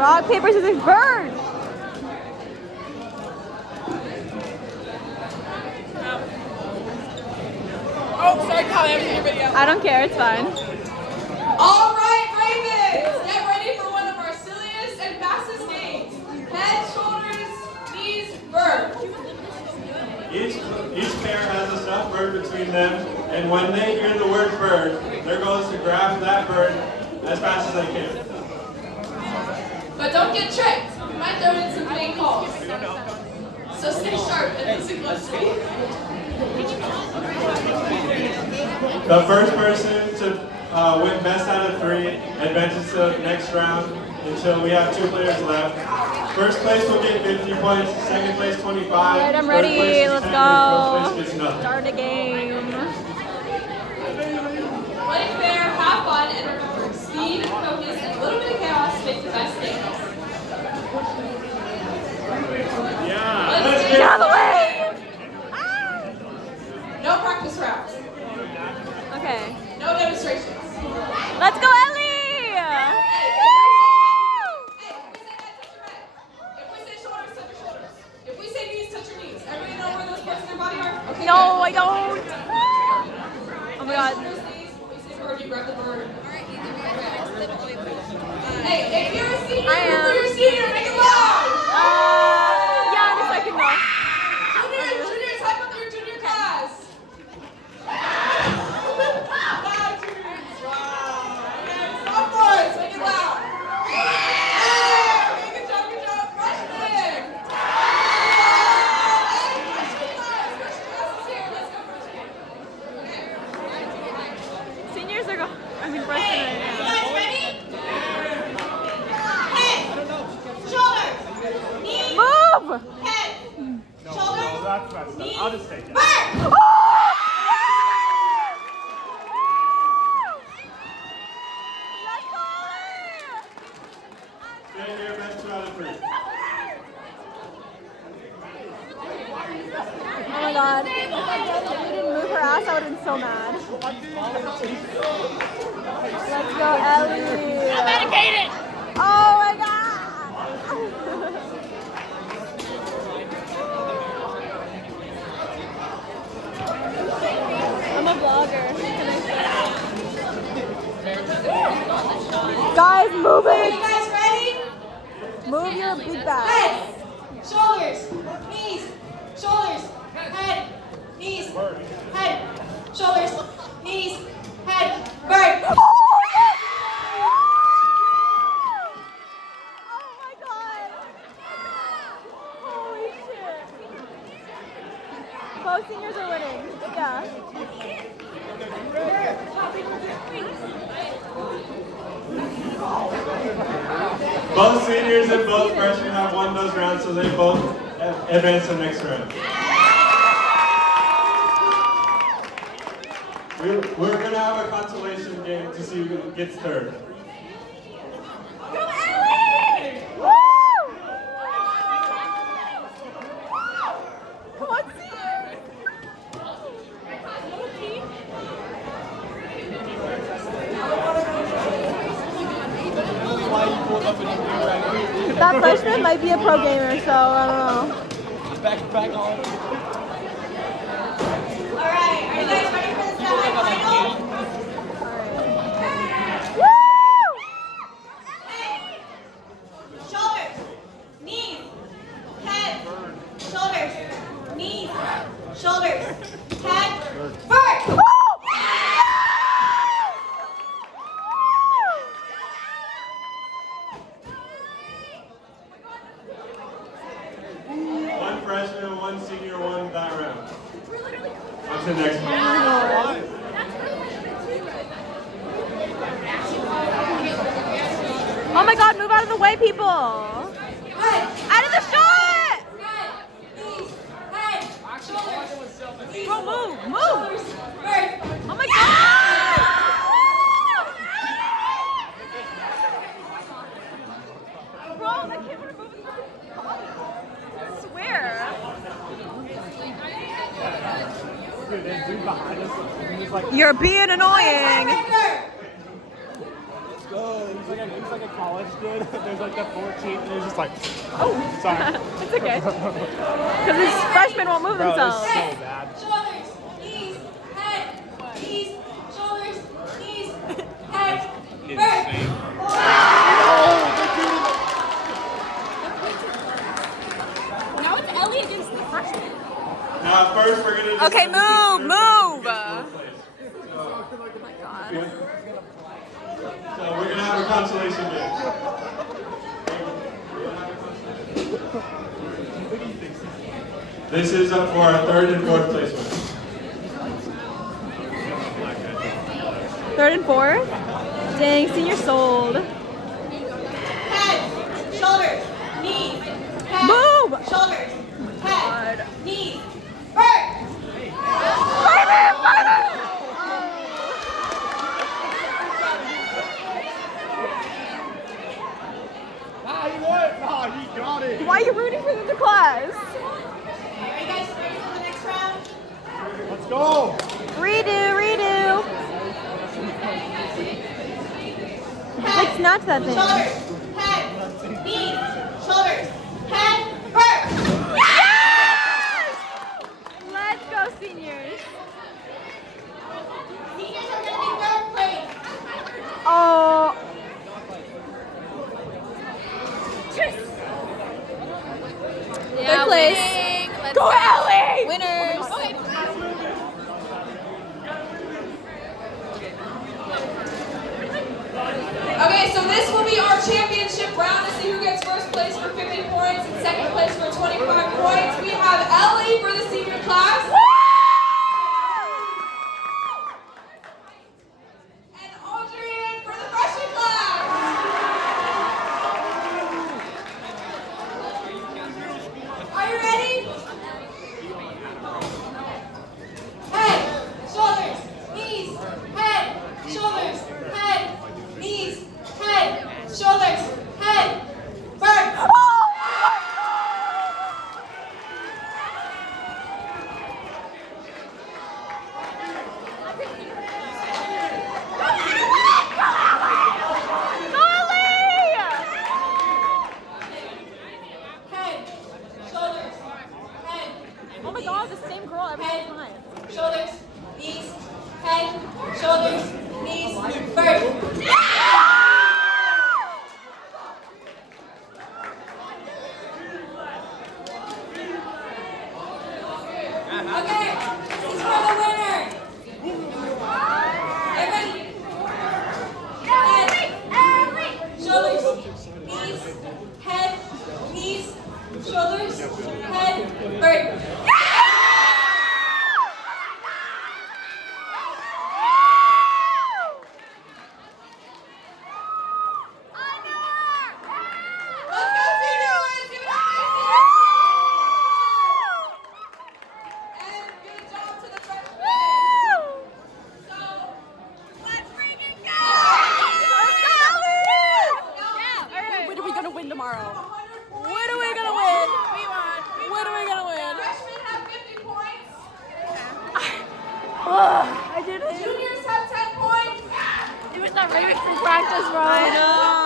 Rock, paper, scissors, bird! Oh, sorry, Callie, I was in your video. I don't care, it's fine. All right, Ravens, get ready for one of our silliest and fastest games. Head, shoulders, knees, bird. Each pair has a stuffed bird between them, and when they hear the word bird, their goal is to grab that bird as fast as they can. But don't get tricked. You might throw in some main calls. So stay sharp and listen closely. The first person to win best out of 3 advances to the next round until we have 2 players left. First place will get 50 points, second place 25. Alright, I'm ready, let's go. Start the game. Play fair, have fun, and remember, speed, focus, and a little bit of chaos make the best game. Yeah. Let's Get out of the way! No practice rounds. Okay. No demonstrations. Let's go, Ellie! If we say shoulders, touch your shoulders. If we say knees, touch your knees. Everybody know where those parts in their body are? Okay, No, good. I don't. Oh my god. Shoulders, knees. We say bird, you grab the bird. Hey, if you're a senior, I am. you're a senior, make it loud! Yeah, in a second though. Juniors, hype up your junior class. Loud, juniors. Sophomores, make it loud. Hey, good job, freshmen. Hey, freshman class is here. Let's go, freshmen. Seniors are going. I mean, freshmen right now. You guys ready? Head, shoulders, knees, Move! head, shoulders, knees, I'll just take it. bird. Let's go! Stay here, best 2 out of 3. Oh my god. If you didn't move her ass, I would have been so mad. Let's go, Ellie. I'm medicated. Oh my god. I'm a vlogger. Can I say? Guys, move Are you it. guys ready? Move your big bag. Head, shoulders, knees, shoulders, head, knees, head, shoulders, knees, head, bird. Oh my god. Holy shit. Both seniors are winning. Yeah. Both seniors and both freshmen have won those rounds, so they both advance to the next round. We're going to have a consolation game to see who gets third. Go, Ellie! Woo! Come on, seniors! That freshman might be a pro gamer, so I don't know. Back on. All right, are you guys ready for the semifinal? Woo! Head, shoulders, knees, head, shoulders, knees, shoulders, head, bird. One freshman and one senior won that round. On to the next one. Oh my god, move out of the way, people! Head, Out of the shot! head, knees, head, shoulders, knees, Bro, move! shoulders, bird. Oh my god! Bro, that kid would have moved. I swear. Dude, that dude behind us, he was like, You're being annoying. Tiebreaker. let's go. He's like a college college did. There's like the 14th, and it's just like, Oh, sorry. it's okay. Because these freshmen won't move Bro, it's themselves. so bad. Shoulders, knees, head, knees, shoulders, knees, head, bird. Now it's Ellie against the freshmen. Now, first, we're going to Okay, move, move. So, Oh my god. so we're going to have a consolation game. This is up for our third and fourth place winners. Third and fourth? Dang, senior sold. Head, shoulders, knees, head, Move! shoulders, head, God. knees, bird. Ah, he won! Ah, he got it! Why are you rooting for them to class? Are you guys ready for the next round? Let's go! Redo, redo. Like snatch that thing. Shoulders, head, knees, shoulders, head, bird. Yes! Let's go, seniors. Seniors are going to be third place. Oh. Third place. Go, Ellie! Winners. Okay, so this will be our championship round to see who gets first place for 50 points and second place for 25 points. We have Ellie for the senior class. And Adrian for the freshman class. Are you ready? Head, shoulders, knees, head, shoulders, head, knees, head, shoulders, head, bird. Head, shoulders, head. Oh my god, the same girl every Head, time. shoulders, knees, head, shoulders, knees, bird. Okay, this is for the winner. Get ready. Head, shoulders, knees, head, knees, shoulders, head, bird. Let's go, seniors! Give it up for the seniors! And good job to the freshmen. So, let's freaking go! What are we gonna win tomorrow? 100 points. What are we gonna win? What are we gonna win? Freshmen have 50 points. I did it. Juniors have 10 points. It was not right from practice, bro. I know.